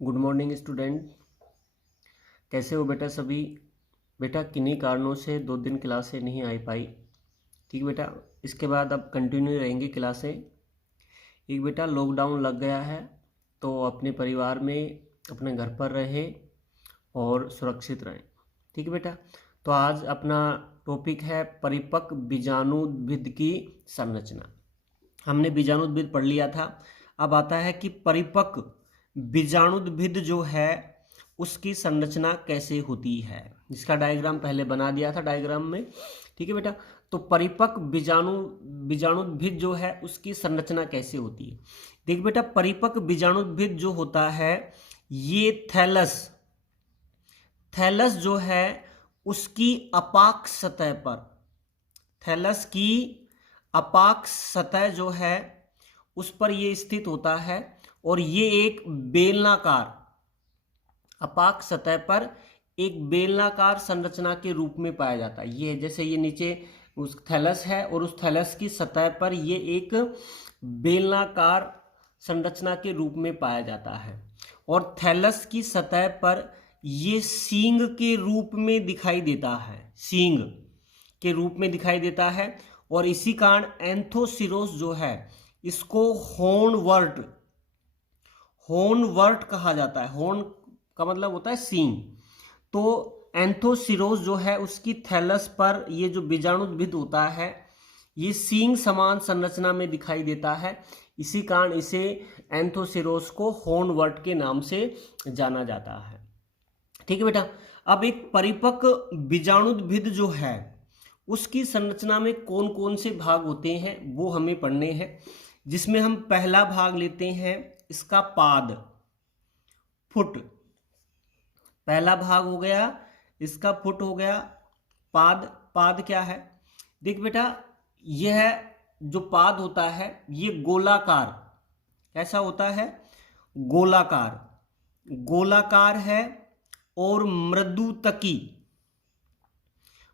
Good morning student. कैसे हो बेटा सभी? बेटा किन्हीं कारणों से 2 दिन क्लासें नहीं आ पाई। ठीक बेटा, इसके बाद अब कंटिन्यू रहेंगी क्लासें। एक बेटा लॉकडाउन लग गया है तो अपने परिवार में अपने घर पर रहे और सुरक्षित रहें। ठीक है बेटा, तो आज अपना टॉपिक है परिपक्व बीजाणुद्भिद की संरचना। हमने बीजाणुद्भिद पढ़ लिया था। अब आता है कि परिपक्व बीजाणुद्भिद जो है उसकी संरचना कैसे होती है, जिसका डायग्राम पहले बना दिया था डायग्राम में। ठीक है बेटा, तो परिपक्व बीजाणुद्भिद जो है उसकी संरचना कैसे होती है। देख बेटा, परिपक्व बीजाणुद्भिद जो होता है ये थैलस जो है उसकी अपाक्ष सतह पर, थैलस की अपाक्ष सतह जो है उस पर ये स्थित होता है और ये एक बेलनाकार, अपाक्ष सतह पर एक बेलनाकार संरचना के रूप में पाया जाता है। ये जैसे ये नीचे उस थैलस है और उस थैलस की सतह पर ये एक बेलनाकार संरचना के रूप में पाया जाता है और थैलस की सतह पर ये सींग के रूप में दिखाई देता है, सींग के रूप में दिखाई देता है। और इसी कारण एंथोसिरोस जो है इसको हॉर्नवर्ट कहा जाता है। हॉर्न का मतलब होता है सींग। तो एंथोसिरोस जो है उसकी थैलस पर ये जो बीजाणुद्भिद होता है ये सींग समान संरचना में दिखाई देता है। इसी कारण इसे एंथोसिरोस को हॉर्नवर्ट के नाम से जाना जाता है। ठीक है बेटा, अब एक परिपक्व बीजाणुद्भिद जो है उसकी संरचना में कौन कौन से भाग होते हैं वो हमें पढ़ने हैं, जिसमें हम पहला भाग लेते हैं इसका पाद, फुट। पहला भाग हो गया इसका फुट हो गया। पाद क्या है? देख बेटा, यह जो पाद होता है ये गोलाकार, कैसा होता है? गोलाकार है और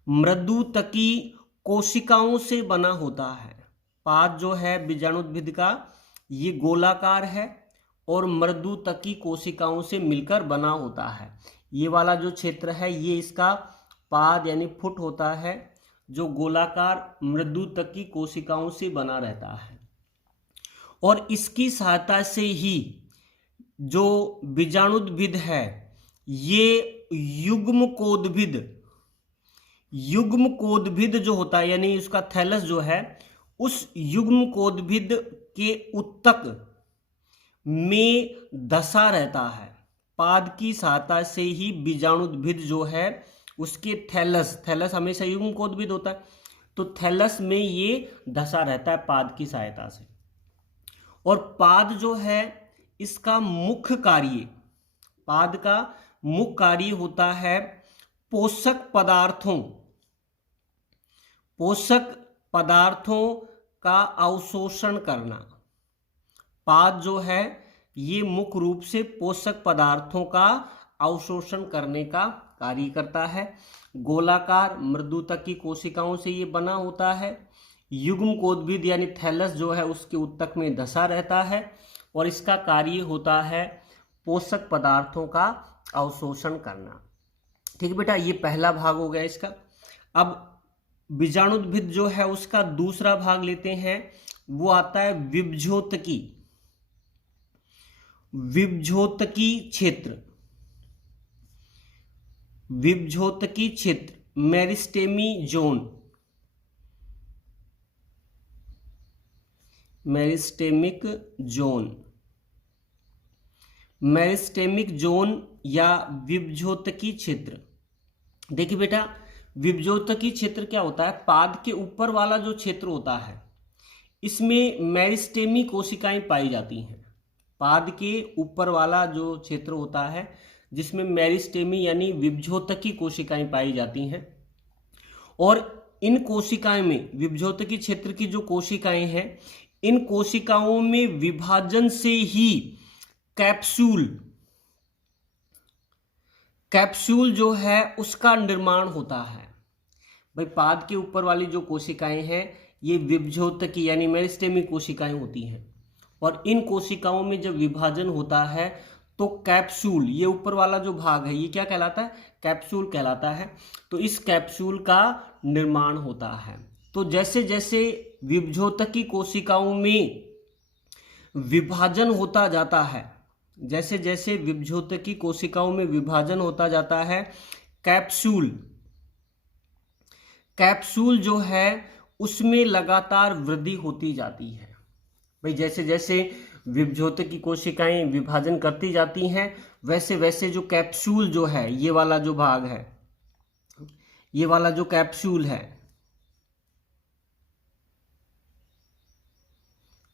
मृदुतकी कोशिकाओं से बना होता है। पाद जो है बीजाणुद्भिद का ये गोलाकार है और मृदुतकी कोशिकाओं से मिलकर बना होता है। ये वाला जो क्षेत्र है ये इसका पाद यानी फुट होता है, जो गोलाकार मृदुतकी कोशिकाओं से बना रहता है। और इसकी सहायता से ही जो बीजाणुद्भिद है ये युग्मकोद्भिद जो होता है, यानी उसका थैलस जो है उस युग्मकोद्भिद के उत्तक में धसा रहता है। पाद की सहायता से ही बीजाणुद्भिद जो है उसके थैलस हमेशा युग्मकोद्भिद होता है, तो थैलस में ये धसा रहता है पाद की सहायता से। और पाद जो है इसका मुख्य कार्य, पाद का मुख्य कार्य होता है पोषक पदार्थों का अवशोषण करना। पाद जो है ये मुख्य रूप से पोषक पदार्थों का अवशोषण करने का कार्य करता है। गोलाकार मृदुतकी कोशिकाओं से ये बना होता है। युग्मकोद्भिद यानी थैलस जो है उसके उत्तक में धसा रहता है और इसका कार्य होता है पोषक पदार्थों का अवशोषण करना। ठीक है बेटा, ये पहला भाग हो गया इसका। अब बीजाणुद्भिद जो है उसका दूसरा भाग लेते हैं, वो आता है विभ्योतकी क्षेत्र, मेरिस्टेमिक जोन या विभ्योतकी क्षेत्र। देखिए बेटा, विभ्योतकी क्षेत्र क्या होता है? पाद के ऊपर वाला जो क्षेत्र होता है इसमें मेरिस्टेमी कोशिकाएं पाई जाती हैं। पाद के ऊपर वाला जो क्षेत्र होता है जिसमें मेरिस्टेमी यानी विभ्योतकी कोशिकाएं पाई जाती हैं, और इन कोशिकाएं में, विभ्योतकी क्षेत्र की जो कोशिकाएं हैं, इन कोशिकाओं में विभाजन से ही कैप्सूल जो है उसका निर्माण होता है। भाई, पाद के ऊपर वाली जो कोशिकाएं हैं ये विभ्योतकी यानी मेरिस्टेमिक कोशिकाएं होती हैं, और इन कोशिकाओं में जब विभाजन होता है तो कैप्सूल, ये ऊपर वाला जो भाग है ये क्या कहलाता है? कैप्सूल कहलाता है। तो इस कैप्सूल का निर्माण होता है। तो जैसे जैसे विभजोतकी कोशिकाओं में विभाजन होता जाता है, जैसे जैसे विभजोतकी कोशिकाओं में विभाजन होता जाता है, कैप्सूल कैप्सूल जो है उसमें लगातार वृद्धि होती जाती है। भाई जैसे जैसे विभजोतकी कोशिकाएं विभाजन करती जाती हैं, वैसे वैसे जो कैप्सूल जो है, ये वाला जो भाग है, ये वाला जो कैप्सूल है,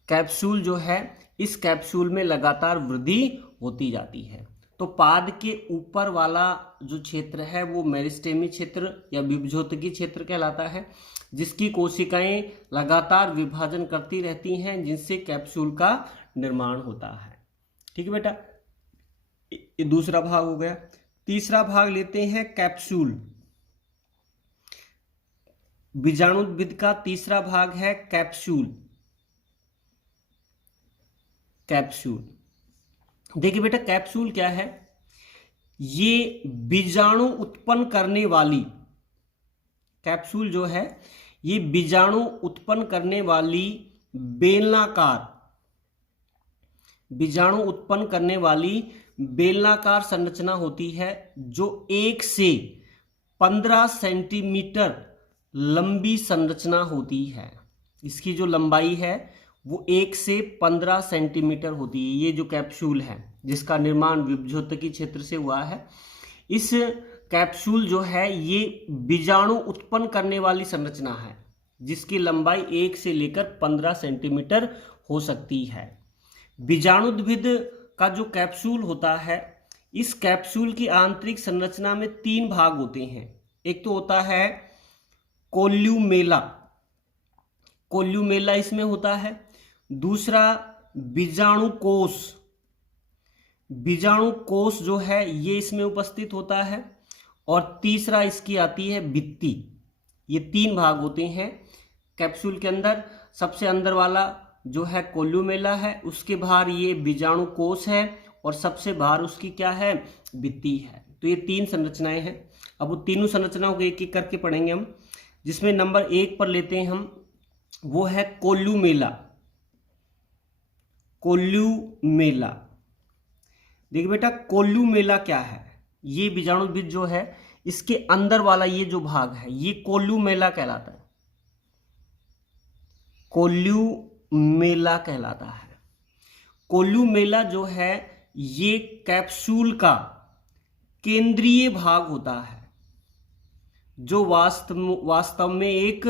कैप्सूल जो है, इस कैप्सूल में लगातार वृद्धि होती जाती है। तो पाद के ऊपर वाला जो क्षेत्र है वो मेरिस्टेमी क्षेत्र या विभजोतकी क्षेत्र कहलाता है, जिसकी कोशिकाएं लगातार विभाजन करती रहती हैं, जिनसे कैप्सूल का निर्माण होता है। ठीक है बेटा, ये दूसरा भाग हो गया। तीसरा भाग लेते हैं कैप्सूल। बीजाणुद्भिद का तीसरा भाग है कैप्सूल। कैप्सूल देखिए बेटा, कैप्सूल क्या है? ये बीजाणु उत्पन्न करने वाली, कैप्सूल जो है ये बीजाणु उत्पन्न करने वाली बेलनाकार, बीजाणु उत्पन्न करने वाली बेलनाकार संरचना होती है, जो 1 से 15 सेंटीमीटर लंबी संरचना होती है। इसकी जो लंबाई है वो 1 से 15 सेंटीमीटर होती है। ये जो कैप्सूल है जिसका निर्माण विभजोतकी क्षेत्र से हुआ है, इस कैप्सूल जो है ये बीजाणु उत्पन्न करने वाली संरचना है, जिसकी लंबाई 1 से लेकर 15 सेंटीमीटर हो सकती है। बीजाणुद्भिद का जो कैप्सूल होता है, इस कैप्सूल की आंतरिक संरचना में 3 भाग होते हैं। एक तो होता है कोल्यूमेला, कोल्यूमेला इसमें होता है। दूसरा बीजाणु कोष, बीजाणु कोष जो है ये इसमें उपस्थित होता है। और तीसरा इसकी आती है भित्ति। ये 3 भाग होते हैं कैप्सूल के अंदर। सबसे अंदर वाला जो है कोल्यूमेला है, उसके बाहर ये बीजाणु कोष है, और सबसे बाहर उसकी क्या है? भित्ति है। तो ये 3 संरचनाएं हैं। अब वो तीनों संरचनाओं को एक एक करके पढ़ेंगे हम, जिसमें नंबर 1 पर लेते हैं हम, वो है कोल्यूमेला। कोल्यूमेला देखिए बेटा, कोल्यूमेला क्या है? ये बीजाणुद्भिद जो है इसके अंदर वाला ये जो भाग है ये कोल्यूमेला कहलाता है। कोल्यूमेला कहलाता है। कोल्यूमेला जो है ये कैप्सूल का केंद्रीय भाग होता है, जो वास्तव में एक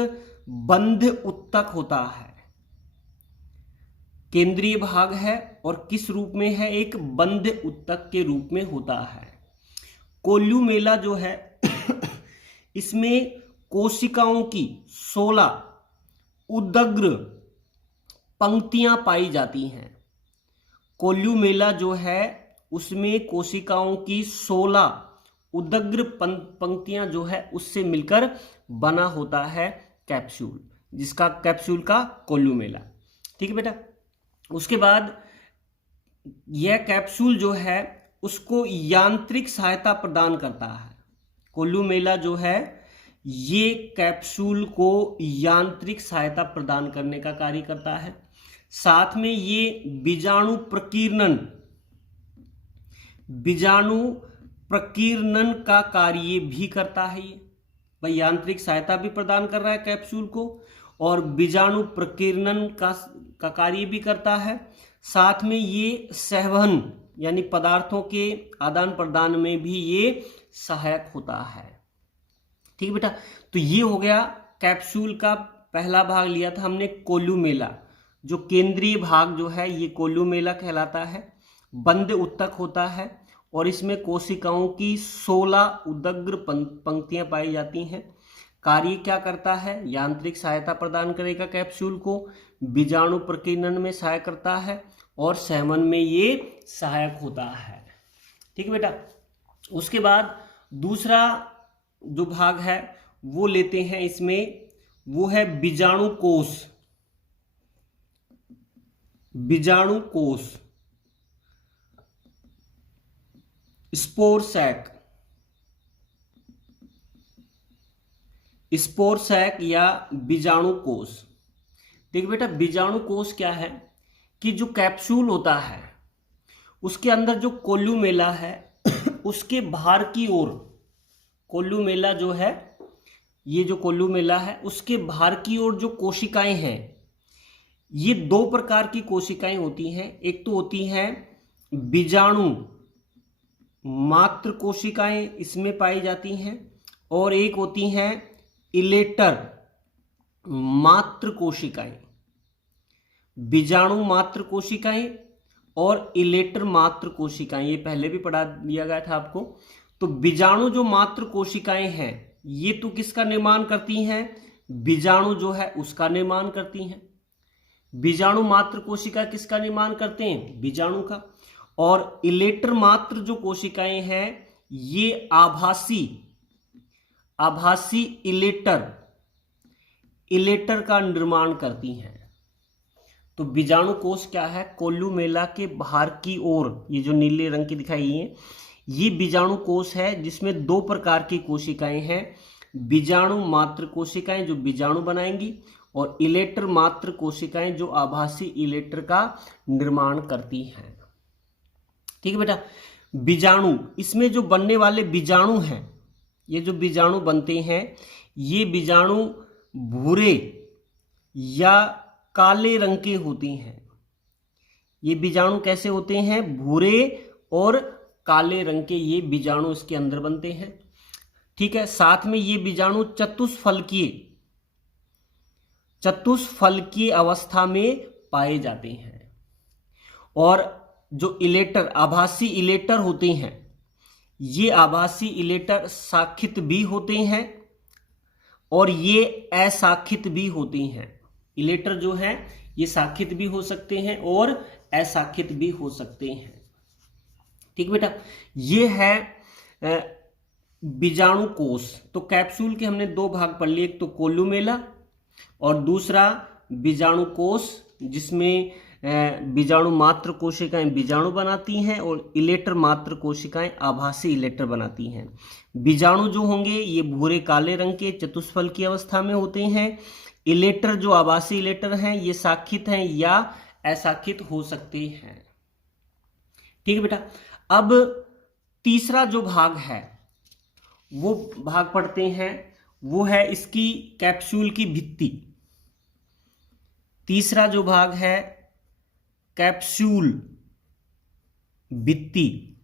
बंध उत्तक होता है। केंद्रीय भाग है और किस रूप में है? एक बंध उत्तक के रूप में होता है। कोल्यूमेला जो है इसमें कोशिकाओं की 16 उदग्र पंक्तियां पाई जाती हैं। कोल्यूमेला जो है उसमें कोशिकाओं की 16 उदग्र पंक्तियां जो है उससे मिलकर बना होता है कैप्सूल, जिसका कैप्सूल का कोल्यूमेला। ठीक है बेटा, उसके बाद यह कैप्सूल जो है उसको यांत्रिक सहायता प्रदान करता है। कोल्यूमेला जो है ये कैप्सूल को यांत्रिक सहायता प्रदान करने का कार्य करता है। साथ में ये बीजाणु प्रकीर्णन का कार्य भी करता है। ये भाई यांत्रिक सहायता भी प्रदान कर रहा है कैप्सूल को, और बीजाणु प्रकीर्णन का कार्य भी करता है। साथ में ये सहवहन यानी पदार्थों के आदान प्रदान में भी ये सहायक होता है। ठीक है बेटा, तो ये हो गया कैप्सूल का पहला भाग लिया था हमने कोल्यूमेला। जो केंद्रीय भाग जो है ये कोल्यूमेला कहलाता है, बंद उत्तक होता है, और इसमें कोशिकाओं की 16 उदग्र पंक्तियां पाई जाती हैं। कार्य क्या करता है? यांत्रिक सहायता प्रदान करेगा कैप्सूल को, बीजाणु प्रकीर्णन में सहायक करता है, और सहमन में ये सहायक होता है। ठीक है बेटा, उसके बाद दूसरा जो भाग है वो लेते हैं इसमें, वो है बीजाणु कोष। बीजाणु कोष स्पोर सैक, स्पोर सैक या बीजाणु कोश। देखिए बेटा, बीजाणु कोश क्या है कि जो कैप्सूल होता है उसके अंदर जो कोल्यूमेला है उसके बाहर की ओर, कोल्यूमेला जो है, ये जो कोल्यूमेला है उसके बाहर की ओर जो कोशिकाएं हैं, ये दो प्रकार की कोशिकाएं होती हैं। एक तो होती हैं बीजाणु मात्र कोशिकाएं, इसमें पाई जाती हैं, और एक होती हैं इलेटर मात्र कोशिकाएं। बीजाणु मात्र कोशिकाएं और इलेटर मात्र कोशिकाएं, ये पहले भी पढ़ा दिया गया था आपको। तो बीजाणु जो मात्र कोशिकाएं हैं ये तो किसका निर्माण करती हैं, बीजाणु जो है उसका निर्माण करती हैं। बीजाणु मात्र कोशिका किसका निर्माण करते हैं, बीजाणु का। और इलेटर मात्र जो कोशिकाएं हैं ये आभासी इलेटर का निर्माण करती हैं। तो बीजाणु कोश क्या है, कोल्यूमेला के बाहर की ओर, ये जो नीले रंग की दिखाई है ये बीजाणु कोश है, जिसमें दो प्रकार की कोशिकाएं हैं। बीजाणु मात्र कोशिकाएं जो बीजाणु बनाएंगी, और इलेटर मात्र कोशिकाएं जो आभासी इलेटर का निर्माण करती हैं। ठीक है बेटा। बीजाणु, इसमें जो बनने वाले बीजाणु हैं, ये जो बीजाणु बनते हैं ये बीजाणु भूरे या काले रंग के होते हैं। ये बीजाणु कैसे होते हैं, भूरे और काले रंग के ये बीजाणु इसके अंदर बनते हैं। ठीक है। साथ में ये बीजाणु चतुष्फलकीय अवस्था में पाए जाते हैं। और जो इलेटर, आभासी इलेटर होते हैं, ये आभासी इलेटर शाखित भी होते हैं और ये अशाखित भी होती हैं। इलेटर जो है ये शाखित भी हो सकते हैं और अशाखित भी हो सकते हैं। ठीक बेटा, ये है बीजाणु कोश। तो कैप्सूल के हमने दो भाग पढ़ लिए, एक तो कोल्यूमेला और दूसरा बीजाणु कोश, जिसमें बीजाणु मात्र कोशिकाएं बीजाणु बनाती हैं और इलेटर मात्र कोशिकाएं आभासी इलेटर बनाती हैं। बीजाणु जो होंगे ये भूरे काले रंग के चतुष्फल की अवस्था में होते हैं। इलेटर जो आभासी इलेटर हैं ये शाखित हैं या अशाखित हो सकते हैं। ठीक है बेटा। अब तीसरा जो भाग है वो भाग पढ़ते हैं, वो है इसकी कैप्सूल की भित्ति। तीसरा जो भाग है कैप्सूल भित्ति।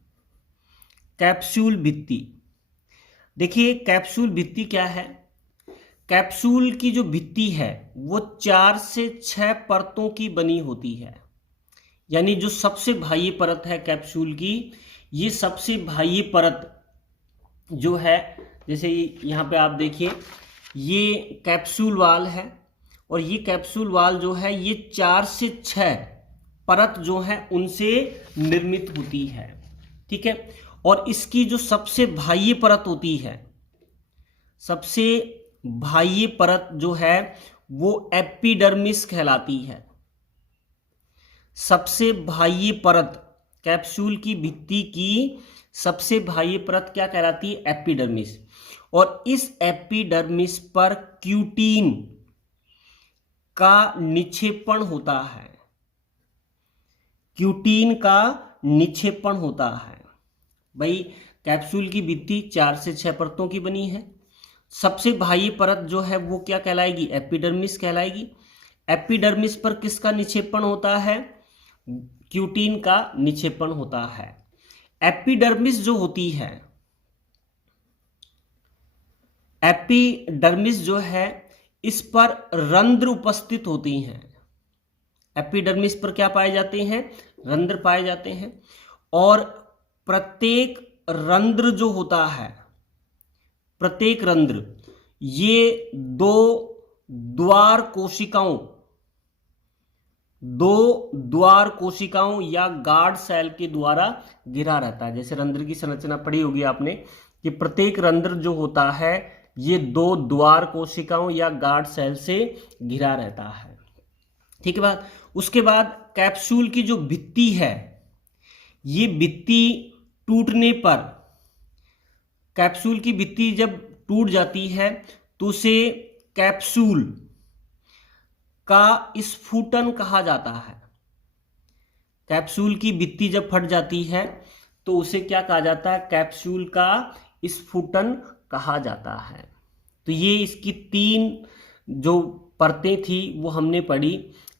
कैप्सूल भित्ति, देखिए कैप्सूल भित्ति क्या है। कैप्सूल की जो भित्ति है वो 4 से 6 परतों की बनी होती है। यानी जो सबसे बाह्य परत है कैप्सूल की, ये सबसे बाह्य परत जो है, जैसे यहाँ पे आप देखिए ये कैप्सूल वाल है और ये कैप्सूल वाल जो है ये 4 से 6 परत जो है उनसे निर्मित होती है। ठीक है। और इसकी जो सबसे बाह्य परत होती है, सबसे बाह्य परत जो है वो एपिडर्मिस कहलाती है। सबसे बाह्य परत, कैप्सूल की भित्ति की सबसे बाह्य परत क्या कहलाती है, एपिडर्मिस। और इस एपिडर्मिस पर क्यूटीन का निक्षेपण होता है। क्यूटीन का निक्षेपण होता है। भाई कैप्सूल की भित्ति 4 से 6 परतों की बनी है। सबसे बाह्य परत जो है वो क्या कहलाएगी, एपिडर्मिस कहलाएगी। एपिडर्मिस पर किसका निक्षेपण होता है, क्यूटीन का निक्षेपण होता है। एपिडर्मिस जो होती है, एपिडर्मिस जो है इस पर रंध्र उपस्थित होती हैं। एपिडर्मिस पर क्या पाए जाते हैं, रंध्र पाए जाते हैं। और प्रत्येक रंध्र जो होता है, प्रत्येक रंध्र ये दो द्वार कोशिकाओं या गार्ड सेल के द्वारा घिरा रहता है। जैसे रंध्र की संरचना पढ़ी होगी आपने कि प्रत्येक रंध्र जो होता है ये 2 द्वार कोशिकाओं या गार्ड सेल से घिरा रहता है। ठीक है बात। उसके बाद कैप्सूल की जो भित्ति है, ये भित्ति टूटने पर, कैप्सूल की भित्ति जब टूट जाती है तो उसे कैप्सूल का स्फुटन कहा जाता है। कैप्सूल की भित्ति जब फट जाती है तो उसे क्या कहा जाता है? कैप्सूल का स्फुटन कहा जाता है। तो ये इसकी 3 जो परतें थी वो हमने पढ़ी।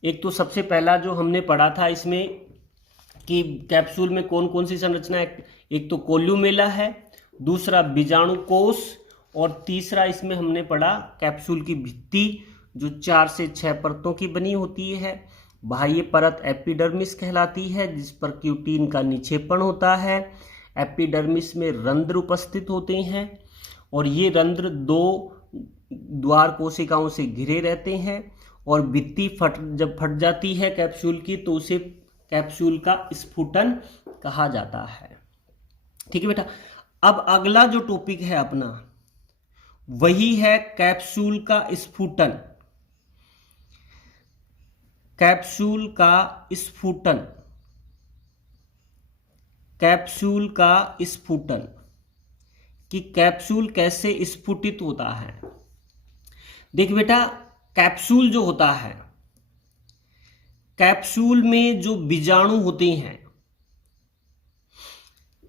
एक तो सबसे पहला जो हमने पढ़ा था इसमें कि कैप्सूल में कौन कौन सी संरचना है। एक तो कोल्यूमेला है, दूसरा बीजाणु कोष, और तीसरा इसमें हमने पढ़ा कैप्सूल की भित्ति जो 4 से 6 परतों की बनी होती है। बाह्य परत एपिडर्मिस कहलाती है जिस पर क्यूटीन का निक्षेपण होता है। एपिडर्मिस में रंध्र उपस्थित होते हैं और ये रंध्र 2 द्वार कोशिकाओं से घिरे रहते हैं, और भित्ति जब फट जाती है कैप्सूल की तो उसे कैप्सूल का स्फुटन कहा जाता है। ठीक है बेटा। अब अगला जो टॉपिक है अपना वही है कैप्सूल का स्फुटन। कैप्सूल का स्फुटन, कैप्सूल का स्फुटन, कि कैप्सूल कैसे स्फुटित होता है। देख बेटा, कैप्सूल जो होता है, कैप्सूल में जो बीजाणु होते हैं,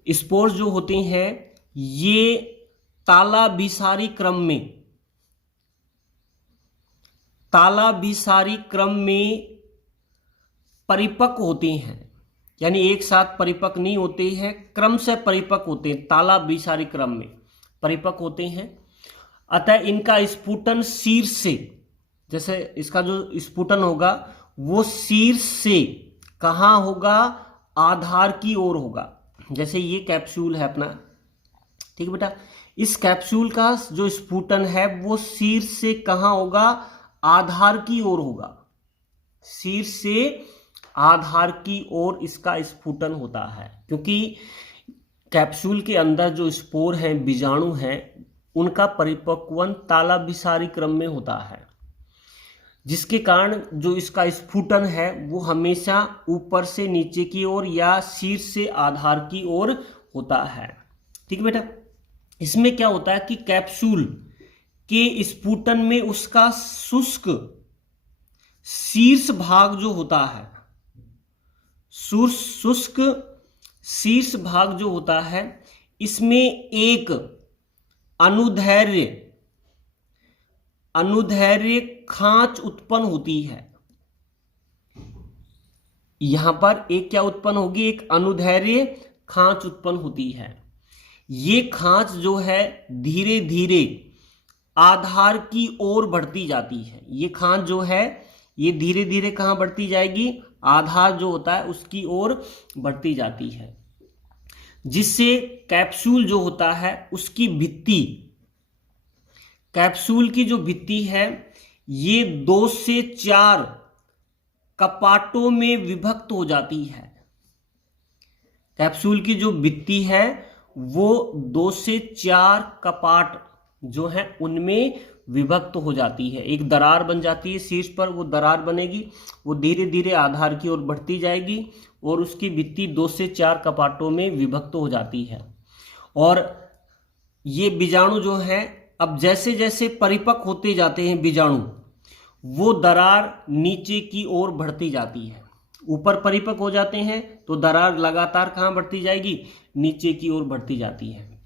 स्पोर्स जो होते हैं, ये तालाभिसारी क्रम में परिपक्व होते हैं। यानी एक साथ परिपक्व नहीं होते हैं, क्रम से परिपक्व होते हैं, तालाभिसारी क्रम में परिपक्व होते हैं। अतः इनका स्फुटन शीर्ष से, जैसे इसका जो स्फुटन होगा वो शीर्ष से कहाँ होगा? आधार की ओर होगा। जैसे ये कैप्सूल है अपना, ठीक है बेटा, इस कैप्सूल का जो स्फुटन है वो शीर्ष से कहाँ होगा? आधार की ओर होगा। शीर्ष से आधार की ओर इसका स्फुटन होता है, क्योंकि कैप्सूल के अंदर जो स्पोर हैं, बीजाणु हैं, उनका परिपक्वन तालाभिसारी क्रम में होता है, जिसके कारण जो इसका स्फुटन है वो हमेशा ऊपर से नीचे की ओर या शीर्ष से आधार की ओर होता है। ठीक है बेटा। इसमें क्या होता है कि कैप्सूल के स्फुटन में उसका शुष्क शीर्ष भाग जो होता है, शुष्क शीर्ष भाग जो होता है, इसमें एक अनुदैर्ध्य खांच उत्पन्न होती है। यहां पर एक क्या उत्पन्न होगी? एक अनुदैर्ध्य खांच उत्पन्न होती है। ये खांच जो है धीरे धीरे आधार की ओर बढ़ती जाती है। ये खांच जो है ये धीरे धीरे कहां बढ़ती जाएगी? आधार जो होता है उसकी ओर बढ़ती जाती है, जिससे कैप्सूल जो होता है उसकी भित्ति, कैप्सूल की जो भित्ति है ये 2 से 4 कपाटों में विभक्त हो जाती है। कैप्सूल की जो भित्ति है वो 2 से 4 कपाट जो है उनमें विभक्त हो जाती है। एक दरार बन जाती है शीर्ष पर, वो दरार बनेगी, वो धीरे धीरे आधार की ओर बढ़ती जाएगी और उसकी भित्ति 2 से 4 कपाटों में विभक्त हो जाती है। और ये बीजाणु जो है, अब जैसे जैसे परिपक्व होते जाते हैं बीजाणु, वो दरार नीचे की ओर बढ़ती जाती है। ऊपर परिपक्व हो जाते हैं तो दरार लगातार कहाँ बढ़ती जाएगी? नीचे की ओर बढ़ती जाती है,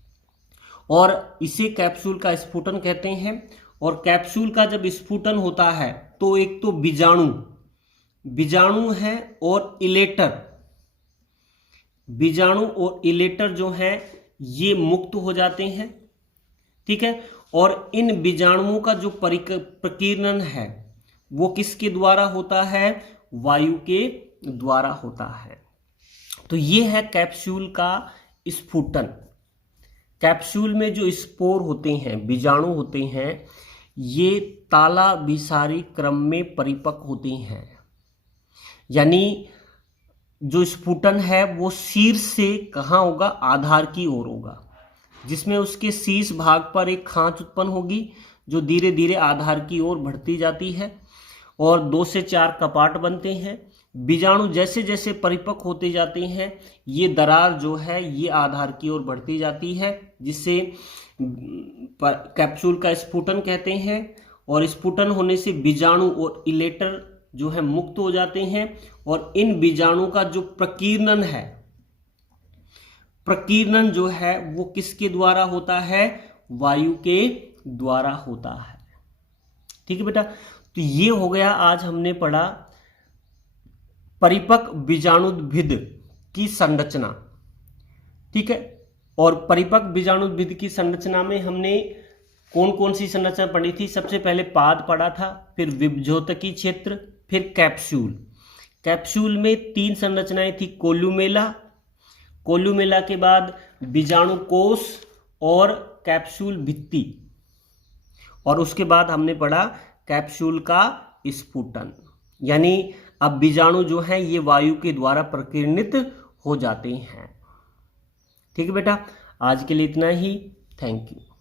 और इसे कैप्सूल का स्फुटन कहते हैं। और कैप्सूल का जब स्फुटन होता है तो एक तो बीजाणु है और इलेटर, बीजाणु और इलेटर जो है ये मुक्त हो जाते हैं। ठीक है। और इन बीजाणुओं का जो प्रकीर्णन है वो किसके द्वारा होता है? वायु के द्वारा होता है। तो ये है कैप्सूल का स्फुटन। कैप्सूल में जो स्पोर होते हैं, बीजाणु होते हैं, ये तालाभिसारी क्रम में परिपक्व होते हैं। यानी जो स्फुटन है वो शीर्ष से कहाँ होगा? आधार की ओर होगा, जिसमें उसके शीर्ष भाग पर एक खांच उत्पन्न होगी जो धीरे धीरे आधार की ओर बढ़ती जाती है, और 2 से 4 कपाट बनते हैं, बीजाणु जैसे जैसे परिपक्व होते जाते हैं ये दरार जो है ये आधार की ओर बढ़ती जाती है, जिससे कैप्सूल का स्फुटन कहते हैं। और स्फुटन होने से बीजाणु और इलेटर जो है मुक्त हो जाते हैं, और इन बीजाणु का जो प्रकीर्णन है, प्रकीर्णन जो है वो किसके द्वारा होता है? वायु के द्वारा होता है। ठीक है बेटा, तो ये हो गया, आज हमने पढ़ा परिपक्व बीजाणुद्भिद की संरचना। ठीक है, और परिपक्व बीजाणुद्भिद की संरचना में हमने कौन कौन सी संरचना पढ़ी थी? सबसे पहले पाद पढ़ा था, फिर विभज्योतकी क्षेत्र, फिर कैप्सूल। कैप्सूल में 3 संरचनाएं थी, कोलुमेला, कोलुमेला के बाद बीजाणु कोष और कैप्सूल भित्ति, और उसके बाद हमने पढ़ा कैप्सूल का स्फुटन। यानी अब बीजाणु जो है ये वायु के द्वारा प्रकीर्णित हो जाते हैं। ठीक है बेटा, आज के लिए इतना ही। Thank you.